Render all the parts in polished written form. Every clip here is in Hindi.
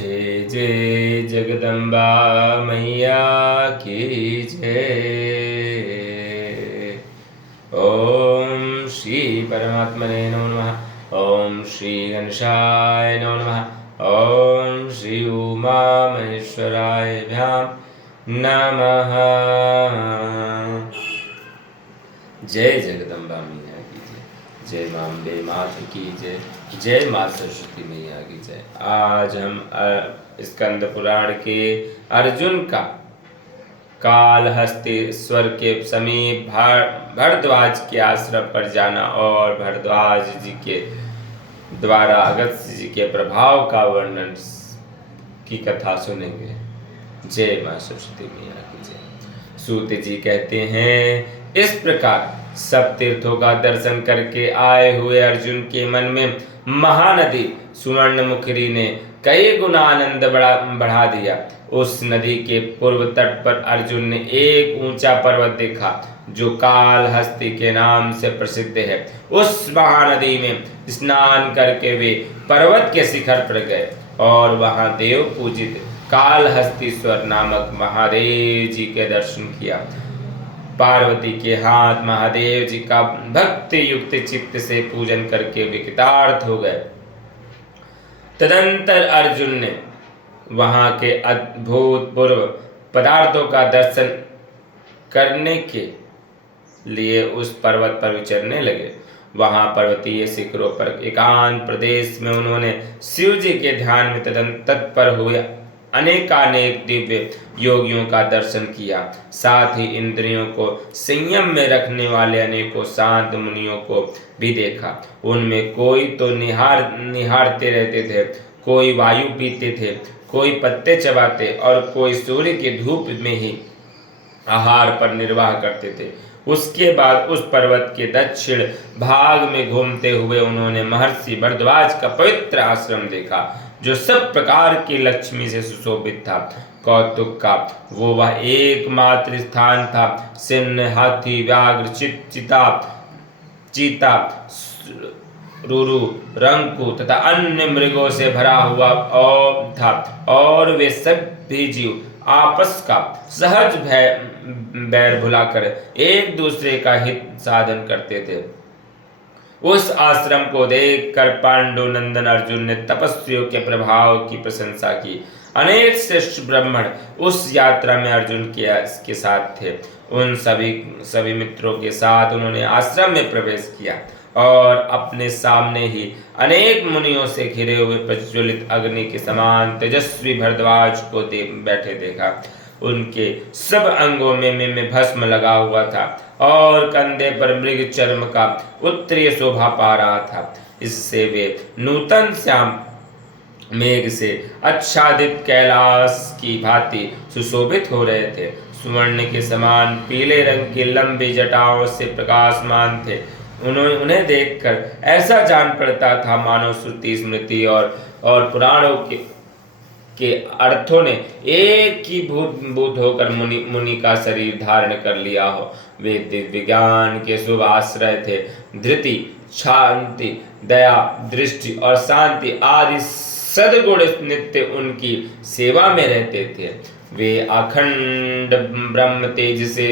जय जय जगदम्बा मैया की जय। ओम श्री परमात्मने नमो नमः। ओम श्री गणेशाय नमो नमः। ओम श्री उमा महेश्वराभ्याम नमः। जय जगदम्बा मैया की जय। जय मां अम्बे माता की जय। जय मां सरस्वती मैया की जय। आज हम स्कंद पुराण के अर्जुन का कालहस्तेश्वर के समीप भरद्वाज के आश्रम पर जाना और भरद्वाज जी के द्वारा अगस्त्य जी के प्रभाव का वर्णन की कथा सुनेंगे। जय मां सरस्वती मैया की जय। सूत जी कहते हैं, इस प्रकार सब तीर्थों का दर्शन करके आए हुए अर्जुन के मन में महानदी सुवर्णमुखी ने कई गुना आनंद बढ़ा दिया। उस नदी के पूर्व तट पर अर्जुन ने एक ऊंचा पर्वत देखा जो कालहस्ती के नाम से प्रसिद्ध है। उस महानदी में स्नान करके वे पर्वत के शिखर पर गए और वहां देव पूजित कालहस्तीश्वर नामक महादेव जी के दर्शन किया। पार्वती के हाथ महादेव जी का भक्ति युक्त चित्त से पूजन करके वे कृतार्थ हो गए। तदंतर अर्जुन ने वहां के अभूतपूर्व पदार्थों का दर्शन करने के लिए उस पर्वत पर विचरने लगे। वहां पर्वतीय शिखरों पर एकांत प्रदेश में उन्होंने शिव जी के ध्यान में तत्पर हुए अनेकानेक दिव्य योगियों का दर्शन किया। साथ ही इंद्रियों को संयम में रखने वाले अनेकों शांत मुनियों को भी देखा। उनमें कोई तो निहारते रहते थे, कोई वायु पीते थे, कोई पत्ते चबाते और कोई सूर्य की धूप में ही आहार पर निर्वाह करते थे। उसके बाद उस पर्वत के दक्षिण भाग में घूमते हुए उन्होंने महर्षि भरद्वाज का पवित्र आश्रम देखा जो सब प्रकार की लक्ष्मी से सुशोभित था। कौतुक का वह एकमात्र स्थान था। सिंह, हाथी, व्याघ्र, चीता, रुरु, रंकु तथा अन्य मृगों से भरा हुआ था और वे सभी जीव आपस का सहज बैर भुलाकर एक दूसरे का हित साधन करते थे। उस आश्रम को देखकर पांडु नंदन अर्जुन ने तपस्वियों के प्रभाव की प्रशंसा की। अनेक श्रेष्ठ ब्राह्मण उस यात्रा में अर्जुन के साथ थे। उन सभी मित्रों के साथ उन्होंने आश्रम में प्रवेश किया और अपने सामने ही अनेक मुनियों से घिरे हुए प्रज्वलित अग्नि के समान तेजस्वी भरद्वाज को बैठे देखा। उनके सब अंगों में भस्म लगा हुआ था और कंधे पर मृग चर्म का उत्तरीय शोभा पा रहा था। इससे वे नूतन श्याम मेघ से आच्छादित कैलाश की भांति सुशोभित हो रहे थे। स्वर्ण के समान पीले रंग की लंबी जटाओं से प्रकाशमान थे। उन्हें देखकर ऐसा जान पड़ता था मानो श्रुति, स्मृति और पुराणों के अर्थों ने एक ही भूत होकर मुनि का शरीर धारण कर लिया हो। वे दिव्य ज्ञान के शुभ आश्रय थे। धृति, शांति, दया, दृष्टि और शांति आदि सद्गुण नित्य उनकी सेवा में रहते थे। वे अखंड ब्रह्म तेज से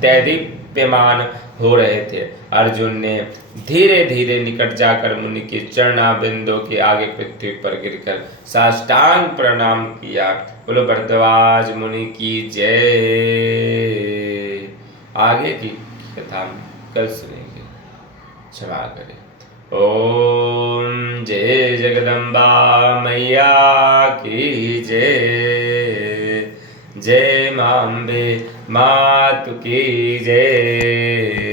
दैदीप्यमान हो रहे थे। अर्जुन ने धीरे धीरे निकट जाकर मुनि के चरणाबिंदों के आगे पृथ्वी पर गिरकर साष्टांग प्रणाम किया। बोलो भरद्वाज मुनि की जय। आगे की कथा कल सुनेंगे, क्षमा करें। ओम जय जगदम्बा मैया की जय। जय मां अम्बे मातु की जय।